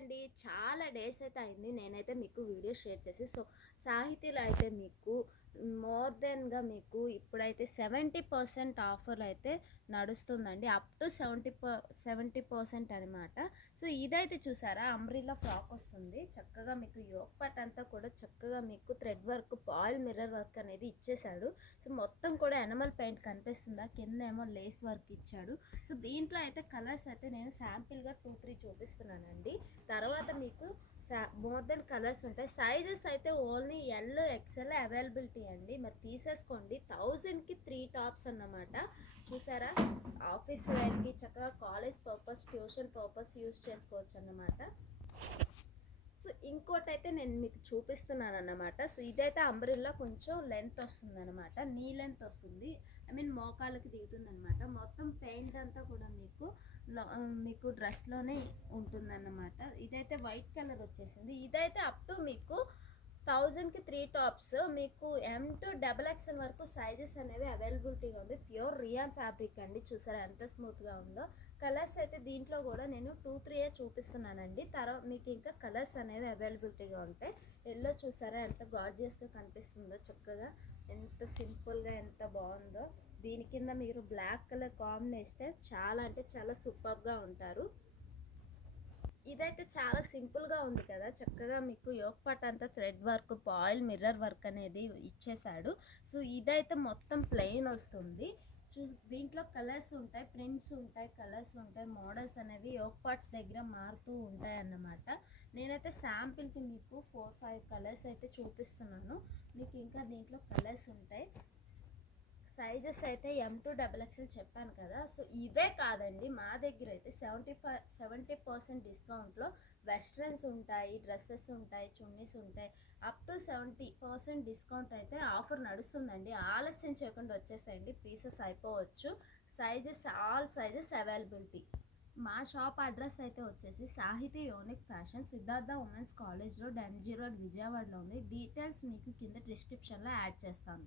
అండి. చాలా డేస్ అయితే అయింది నేనైతే మీకు వీడియో షేర్ చేసి. సాహితీలో అయితే మీకు మోర్ దెన్‌గా మీకు ఇప్పుడైతే 70% ఆఫర్ అయితే నడుస్తుందండి. అప్ టు 70% అనమాట. ఇదైతే చూసారా అంబ్రెల్లా ఫ్రాక్ వస్తుంది. చక్కగా మీకు యోక్ పార్ట్ అంతా కూడా చక్కగా మీకు thread work, foil mirror work అనేది ఇచ్చేసాడు. మొత్తం కూడా ఎనమల్ పెయింట్ కనిపిస్తుందా? కిందేమో లేస్ వర్క్ ఇచ్చాడు. దీంట్లో అయితే కలర్స్ అయితే నేను శాంపిల్‌గా 2, 3 చూపిస్తున్నానండి. తర్వాత మీకు మోర్ దెన్ కలర్స్ ఉంటాయి. సైజెస్ అయితే ఓన్లీ ఎల్, ఎక్స్ఎల్ అవైలబిలిటీ అండి. మరి తీసేసుకోండి. 1000కి 3 టాప్స్ అన్నమాట. చూసారా? ఆఫీస్ వేర్‌కి చక్కగా college purpose, tuition purpose use చేసుకోవచ్చు అన్నమాట. ఇంకోటైతే నేను మీకు చూపిస్తున్నానన్నమాట. ఇదైతే అంబ్రెల్లా కొంచెం లెంత్ వస్తుందన్నమాట. నీ లెంత్ వస్తుంది. ఐ మీన్ మోకాళ్ళకి దిగుతుందన్నమాట. మొత్తం పెయింట్ అంతా కూడా మీకు డ్రెస్లోనే ఉంటుందన్నమాట. ఇదైతే వైట్ కలర్ వచ్చేసింది. ఇదైతే అప్ టు మీకు 1000కి 3 టాప్స్ మీకు ఎం టు డబల్ ఎక్స్ఎల్ వరకు సైజెస్ అనేవి అవైలబిలిటీగా ఉంది. ప్యూర్ రియాన్ ఫ్యాబ్రిక్ అండి. చూసారా ఎంత స్మూత్గా ఉందో. కలర్స్ అయితే దీంట్లో కూడా నేను 2, 3 చూపిస్తున్నానండి. తర్వాత మీకు ఇంకా కలర్స్ అనేవి అవైలబిలిటీగా ఉంటాయి. ఎల్లో చూసారా ఎంత గార్జియస్గా కనిపిస్తుందో, చక్కగా ఎంత సింపుల్గా ఎంత బాగుందో. దీని కింద మీరు బ్లాక్ కలర్ కాంబినేషన్ చాలా అంటే చాలా సూపర్గా ఉంటారు. ఇదైతే చాలా సింపుల్గా ఉంది కదా. చక్కగా మీకు యోక్ పార్ట్ అంతా thread work, foil mirror work అనేది ఇచ్చేసాడు. ఇదైతే మొత్తం ప్లెయిన్ వస్తుంది. దీంట్లో కలర్స్ ఉంటాయి, ప్రింట్స్ ఉంటాయి, కలర్స్ ఉంటాయి, మోడల్స్ అనేవి యోక్ పార్ట్స్ దగ్గర మారుతూ ఉంటాయి అన్నమాట. నేనైతే శాంపిల్కి మీకు 4, 5 కలర్స్ అయితే చూపిస్తున్నాను. మీకు ఇంకా దీంట్లో కలర్స్ ఉంటాయి. సైజెస్ అయితే ఎం టు డబల్ ఎక్స్ఎల్ చెప్పాను కదా. ఇవే కాదండి, మా దగ్గర అయితే 70% డిస్కౌంట్లో వెస్ట్రన్స్ ఉంటాయి, డ్రెస్సెస్ ఉంటాయి, చున్నీస్ ఉంటాయి. అప్ టు 70% డిస్కౌంట్ అయితే ఆఫర్ నడుస్తుందండి. ఆలస్యం చేయకుండా వచ్చేసేయండి, పీసెస్ అయిపోవచ్చు. All sizes availability. మా షాప్ అడ్రస్ అయితే వచ్చేసి సాహితీ unique fashion, Siddhartha women's college road, MG road, విజయవాడలో ఉంది. డీటెయిల్స్ మీకు కింద డిస్క్రిప్షన్లో యాడ్ చేస్తాను.